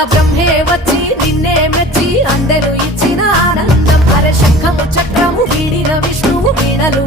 బ్రహ్మే వచ్చి నిన్నే మెచ్చి అందరూ ఇచ్చిన ఆనందం. అరే శంఖము చక్రము వీడిన విష్ణువు వీణలు